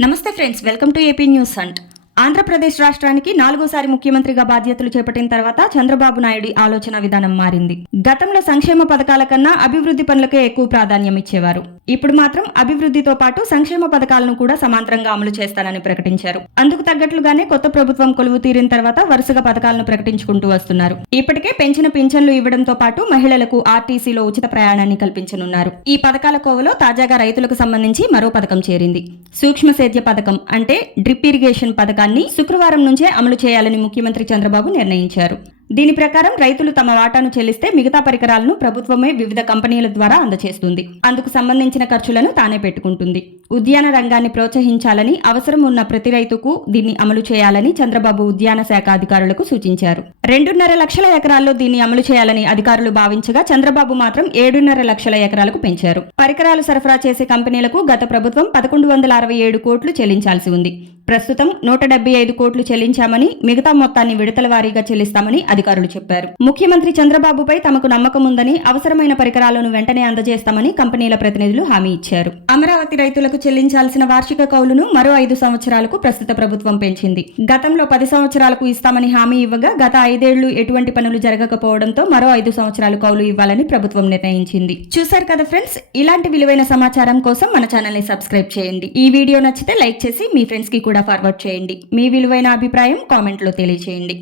నమస్తే friends welcome to AP news hunt Andhra Pradesh రాష్ట్రానికి నాలుగోసారి ముఖ్యమంత్రిగా బాధ్యతలు చేపట్టిన తర్వాత చంద్రబాబు నాయుడు ఆలోచన విధానం మారింది. గతంలో సంక్షేమ పథకాల కన్నా అభివృద్ధి పనులకే ఎక్కువ ప్రాధాన్యం ఇచ్చేవారు. ఇప్పుడు మాత్రం అభివృద్ధితో పాటు సంక్షేమ పథకాలను కూడా సమాంతరంగా అమలు చేస్తానని ప్రకటించారు. అందుకు తగ్గట్లుగానే కొత్త ప్రభుత్వం కొలువు తీరిన తర్వాత వరుసగా పథకాలను ప్రకటించుకుంటూ వస్తున్నారు. ఇప్పటికే పెంచిన పింఛన్లు ఇవ్వడంతో పాటు మహిళలకు ఆర్టీసీలో ఉచిత ప్రయాణాన్ని కల్పించనున్నారు. ఈ పథకాల కోవలో తాజాగా రైతులకు సంబంధించి మరో పథకం చేరింది. సూక్ష్మ సేద్య పథకం అంటే డ్రిప్ ఇరిగేషన్ పథకాన్ని శుక్రవారం నుంచే అమలు చేయాలని ముఖ్యమంత్రి చంద్రబాబు నిర్ణయించారు. దీని ప్రకారం రైతులు తమ వాటాను చెల్లిస్తే మిగతా పరికరాలను ప్రభుత్వమే వివిధ కంపెనీల ద్వారా అందజేస్తుంది అందుకు సంబంధించిన ఖర్చులను తానే పెట్టుకుంటుంది. ఉద్యాన రంగాన్ని ప్రోత్సహించాలని అవసరం ఉన్న ప్రతి రైతుకు దీన్ని అమలు చేయాలని చంద్రబాబు ఉద్యాన శాఖ అధికారులకు సూచించారు. రెండున్నర లక్షల ఎకరాల్లో దీన్ని అమలు చేయాలని అధికారులు భావించగా చంద్రబాబు మాత్రం ఏడున్నర లక్షల ఎకరాలకు పెంచారు. పరికరాలు సరఫరా చేసే కంపెనీలకు గత ప్రభుత్వం పదకొండు వందల అరవై ఏడు కోట్లు చెల్లించాల్సి ఉంది. ప్రస్తుతం నూట డెబ్బై ఐదు కోట్లు చెల్లించామని మిగతా మొత్తాన్ని విడతల వారీగా చెల్లిస్తామని అధికారులు చెప్పారు. ముఖ్యమంత్రి చంద్రబాబుపై తమకు నమ్మకం ఉందని అవసరమైన పరికరాలను వెంటనే అందజేస్తామని కంపెనీల ప్రతినిధులు హామీ ఇచ్చారు. అమరావతి రైతులకు చెల్లించాల్సిన వార్షిక కౌలును మరో ఐదు సంవత్సరాలకు ప్రస్తుత ప్రభుత్వం పెంచింది. గతంలో పది సంవత్సరాలకు ఇస్తామని హామీ ఇవ్వగా గత ఐదేళ్ళు ఎటువంటి పనులు జరగకపోవడంతో మరో ఐదు సంవత్సరాలు కౌలు ఇవ్వాలని ప్రభుత్వం నిర్ణయించింది. చూశారు కదా ఫ్రెండ్స్? ఇలాంటి విలువైన సమాచారం కోసం మన ఛానల్ని సబ్స్క్రైబ్ చేయండి. ఈ వీడియో నచ్చితే లైక్ చేసి మీ ఫ్రెండ్స్కి కూడా ఫార్వర్డ్ చేయండి. మీ విలువైన అభిప్రాయం కామెంట్లో తెలియజేయండి